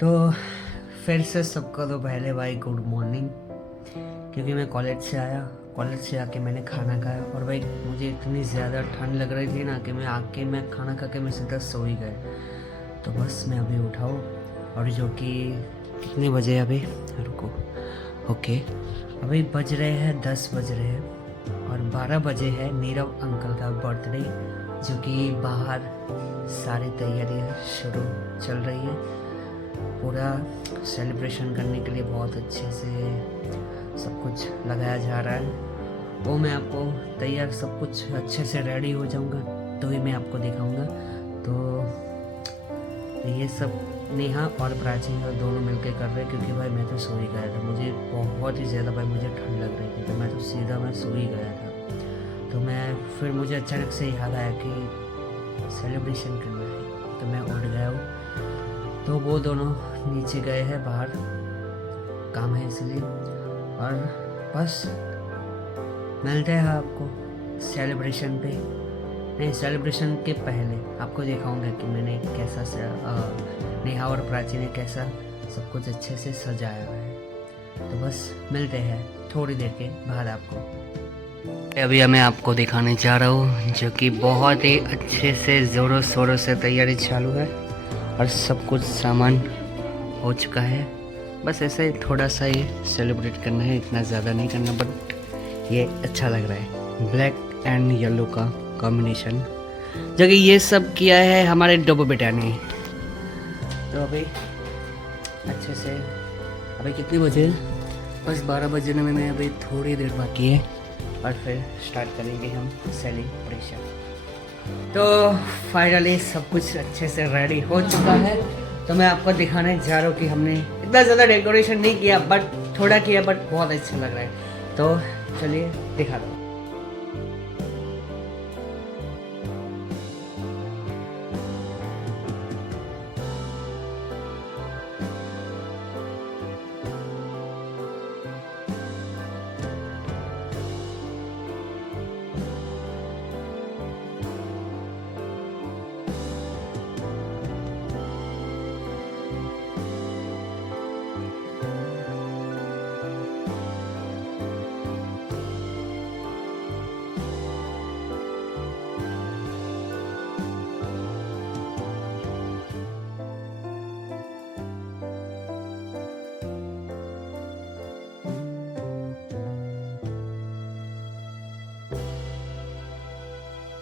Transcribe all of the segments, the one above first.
तो फिर से सबको तो पहले भाई गुड मॉर्निंग, क्योंकि मैं कॉलेज से आया, कॉलेज से आके मैंने खाना खाया और भाई मुझे इतनी ज़्यादा ठंड लग रही थी ना कि मैं खाना खा के मैं सीधा सो ही गया। तो बस मैं अभी उठाऊँ और जो कि कितने बजे अभी रुको, ओके अभी बज रहे हैं 10 बज रहे हैं और 12 बजे है नीरव अंकल का बर्थडे, जो कि बाहर सारी तैयारियां शुरू चल रही है। पूरा सेलिब्रेशन करने के लिए बहुत अच्छे से सब कुछ लगाया जा रहा है। वो मैं आपको तैयार सब कुछ अच्छे से रेडी हो जाऊंगा तो ही मैं आपको दिखाऊंगा। तो ये सब नेहा और प्राची और दोनों मिलके कर रहे हैं, क्योंकि भाई मैं तो सो ही गया था, मुझे बहुत ही ज़्यादा भाई मुझे ठंड लग रही थी, तो मैं तो सीधा मैं सो ही गया था। तो मैं फिर मुझे अचानक से याद आया कि सेलिब्रेशन करना है, तो मैं उठ गया हूँ। तो वो दोनों नीचे गए हैं बाहर, काम है इसलिए, और बस मिलते हैं आपको सेलिब्रेशन पे। नहीं, सेलिब्रेशन के पहले आपको दिखाऊंगा कि मैंने कैसा नेहा और प्राची ने कैसा सब कुछ अच्छे से सजाया है। तो बस मिलते हैं थोड़ी देर के बाद आपको। अभी मैं आपको दिखाने जा रहा हूँ, जो कि बहुत ही अच्छे से ज़ोरों शोरों से तैयारी चालू है और सब कुछ सामान हो चुका है। बस ऐसे थोड़ा सा ये सेलिब्रेट करना है, इतना ज़्यादा नहीं करना, बट ये अच्छा लग रहा है। ब्लैक एंड येलो का कॉम्बिनेशन, जो कि ये सब किया है हमारे डोबो बेटा ने। तो अभी अच्छे से अभी कितने बजे, बस 12 बजे में अभी थोड़ी देर बाकी है और फिर स्टार्ट करेंगे हम सेलिब्रेशन। तो फाइनली सब कुछ अच्छे से रेडी हो चुका है। तो मैं आपको दिखाने जा रहा हूँ कि हमने इतना ज़्यादा डेकोरेशन नहीं किया, बट थोड़ा किया, बट बहुत अच्छा लग रहा है। तो चलिए दिखा दो।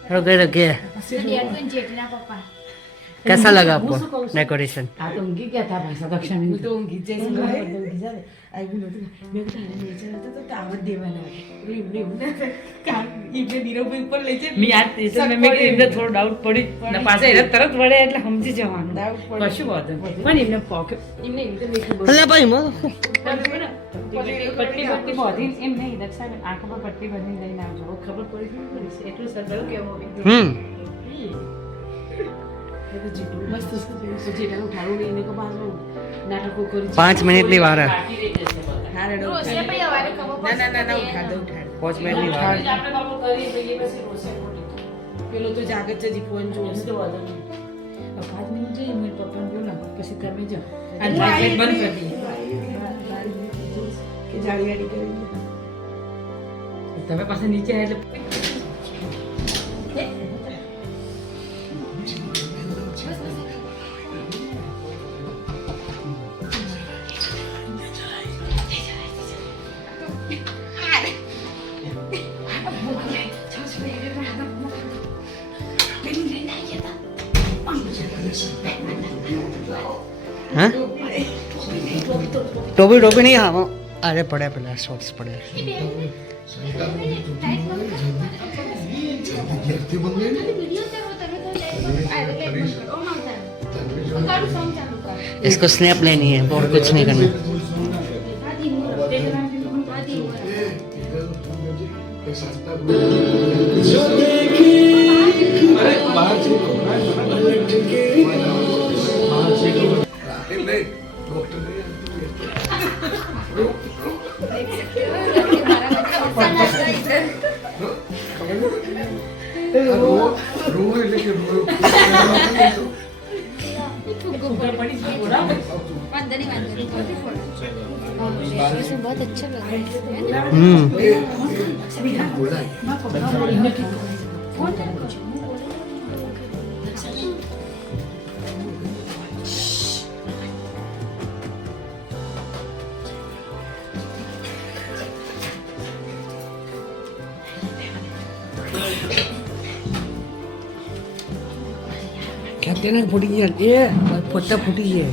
रुके रुके, कैसा लगा आपको डेकोरेशन? मी आज એમને થોડો ડાઉટ પડી ને પાછા એને તરત વળે એટલે સમજી જવાનું, કશું વાંધો નહીં. પણ એમને પોકે એમને અલ્યા ભાઈ મો પટ્ટી બાંધી એમ નહીં, દક્ષાબેન આંખ પર પટ્ટી બાંધીને લઈને આવજો, ખબર પડી એટલું સરળ કેવું. જેટાનું ઠારું લઈને કો બાજુ નાટકો કરી 5 મિનિટ ની વાર હે. ના ઉઠા દો. 5 મિનિટ ની વાર. આપણે બાબો કરી પછી રોસે પેલો તો જાગત છે જી ફોન જોઈ તો વાંધો નહીં. 5 મિનિટ જઈ મેં પપ્પાને બોલા પછી તમે જાઓ અને લાઈટ બંધ કરી દી કે જાળીવાડી કરી તમે પાસે નીચે એટલે हाँ टोपी टोपी नहीं, हाँ अरे पड़े पहले शॉर्ट्स पड़े। इसको स्नैप लेनी है और कुछ नहीं करना। वांदा नहीं बहुत ही फोड़ वैसे बहुत अच्छा लग रहा है कहते ना फूटी ये पोता फूटी है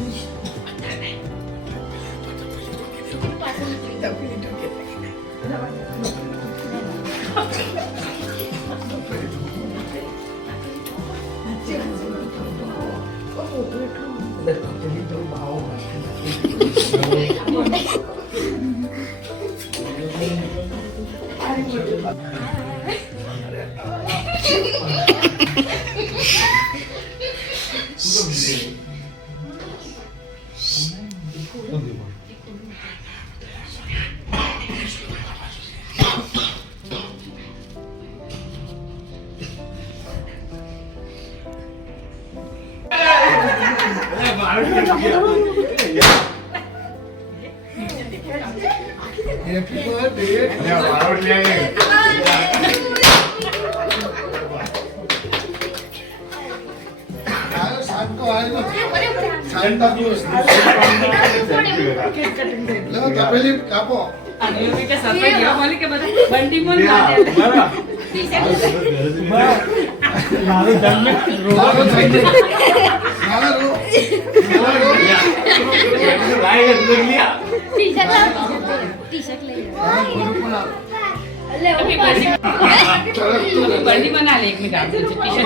बर्नी बना ले एक मिनट आप टी-शर्ट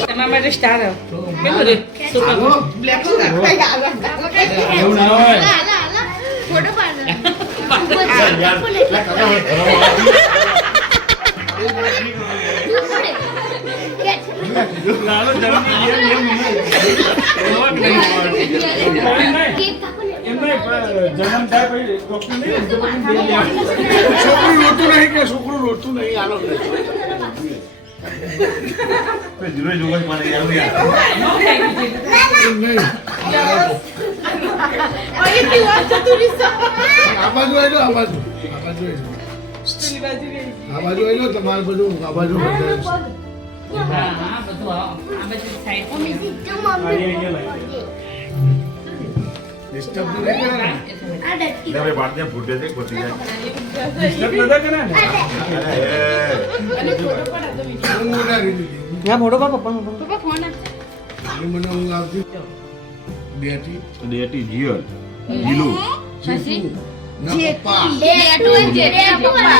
તમારા માટે સ્ટાર કેવું રે સુપર બ્લેક સ્ટાર એવું ના હોય ફોટો છોકરું રોતું નહીં આનો આ બાજુ આવ્યો તમારે બધું આ બાજુ હા બધું આ બધી સાઈડ ડિસ્ટર્બ નહીં કરે હવે બાળને ફૂટે છે ખોટી જાય यहाँ फोटो पापा પપ્પા ફોન આપ મને ઊંઘ આવતી બેઠી ડેટી જીવન જીલું હસી ના પપ્પા જેટુ જેટીના પપ્પા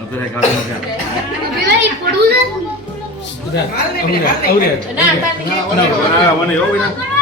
અત્યારે ખાલી નથી પેલા પડું મને એવું વિના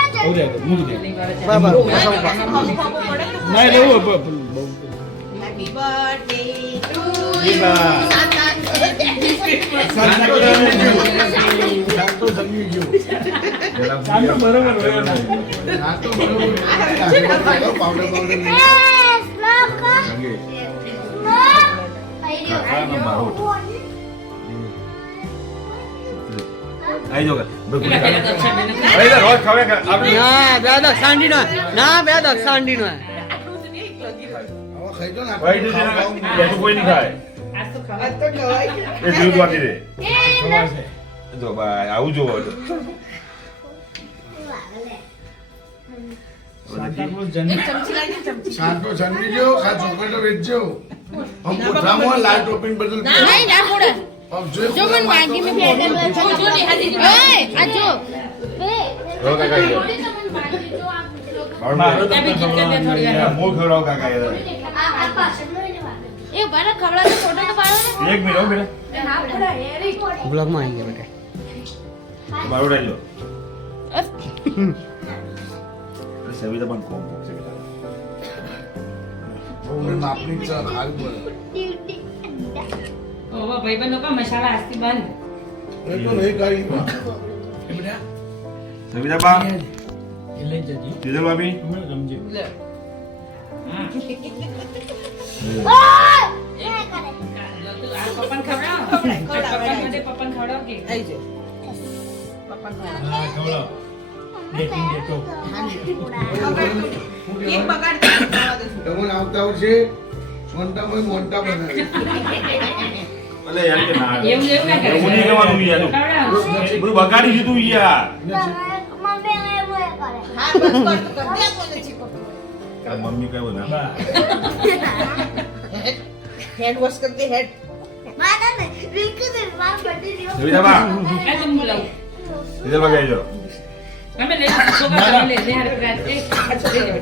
आई जोगा अरे इधर रोज खावे का आप ना ब्यादा सांडी नो ना ब्यादा सांडी नो હવે ખાઈ દો ને भाई जी ना ये तो कोई नहीं खाए આજ તો ખવાય ये दूध वाटी दे जो भाई आउ जो શાંતો જન્મી ગયો ખા ચોકલેટો વેચજો હમ કોઠામાં લાલ ટોપિંગ બદલ નહીં ના ફોડા अब जो मन मैगी में फेंक दे जो नहीं हाथी ओए आ जो रो काका ये और मारो तो मुंह खराब काका ये ये बड़ा खबड़ा तो फोटो तो पाड़ो एक मिनट हो बेटा ना बड़ा यार ब्लॉग में आएंगे बेटे मारो डाल लो सभी तो बन कौन से बेटा હું નાપની ચા ખાલી બોલ ઓવા ભાઈબંધો કા મસાલા આસ્તી બંધ એ તો નહીં કરી सभी बा किधर भाभी લે આ પપ્પાને ખવડાવો પપ્પા માટે પપ્પાને ખવડાવો કે આવી જો પપ્પાનો હા ખવડાવ ડેટિંગ ડેટો કેક બગાડતા ખાવા દેશું. તમને આવતા વર્ષે મોન્ટામાં મોન્ટા બનાવી અલે યાર કે ના એવું એવું ના કરે. એવું નહીં કરવાનું યાર ખવડાવ. બધું બગાડી દીધું યાર હા બસ કર તો કર દે કોને ચીકો તાર મમ્મી કહેવું ના બા હેડ વોશ કર દે હેડ વિધાબા એ તો હું લાવું વિધાબા ગઈ જો અમે લે છોકરા તમે લે લે હારે પ્રાત એ અચ્છા લે લે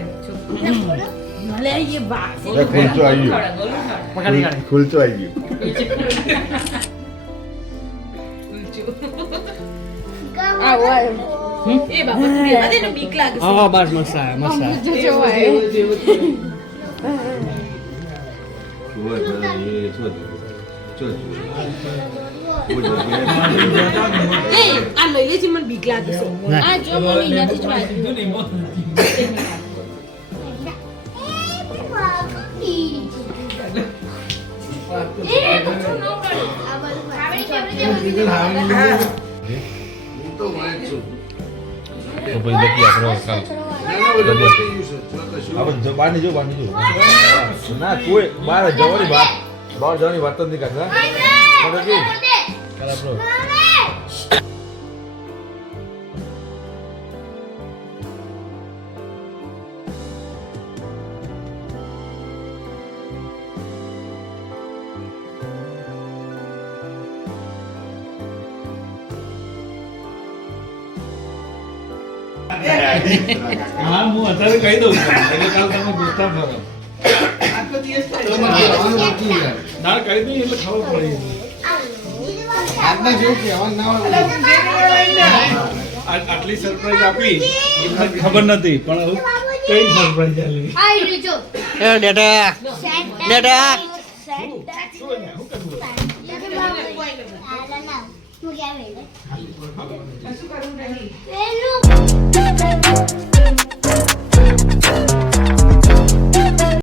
લે ये बात ये खुलचो आई है। गोलू खाड़ा પકડી કાઢે ખુલતો આવી ગયું એ બાબા તું રેવા દે ને બીક લાગે છે. હા બસ મસ્ત આવે મસ્ત આવે એ આ લઈ લેજે મને બીક લાગે છે. આ જો મમ્મી નથી જ વાંચ્યું. કીધું ને મોત હું તો વાંચ છું તો પછી લખી આપણો કામ નાના બધું બતાવી ગયું છે જો કશું આપણે બહાર નહીં જો ના કોઈ બહાર જવાની વાત બહાર જવાની વાત જ નહીં કરતા ખરાબ રહો હા હું અત્યારે કહી દઉં છું. એટલે કાલ તમે ગોતા ફરો આખો દિવસ તમારે કહેવાનું નથી યાર ના કહી દઉં એટલે ખબર પડી આજના જેવું કહેવાનું ના હોય આટલી સરપ્રાઈઝ આપી એમને ખબર નથી પણ હવે કઈ સરપ્રાઈઝ આલી એ ડેટા ડેટા શું કરવું નહીં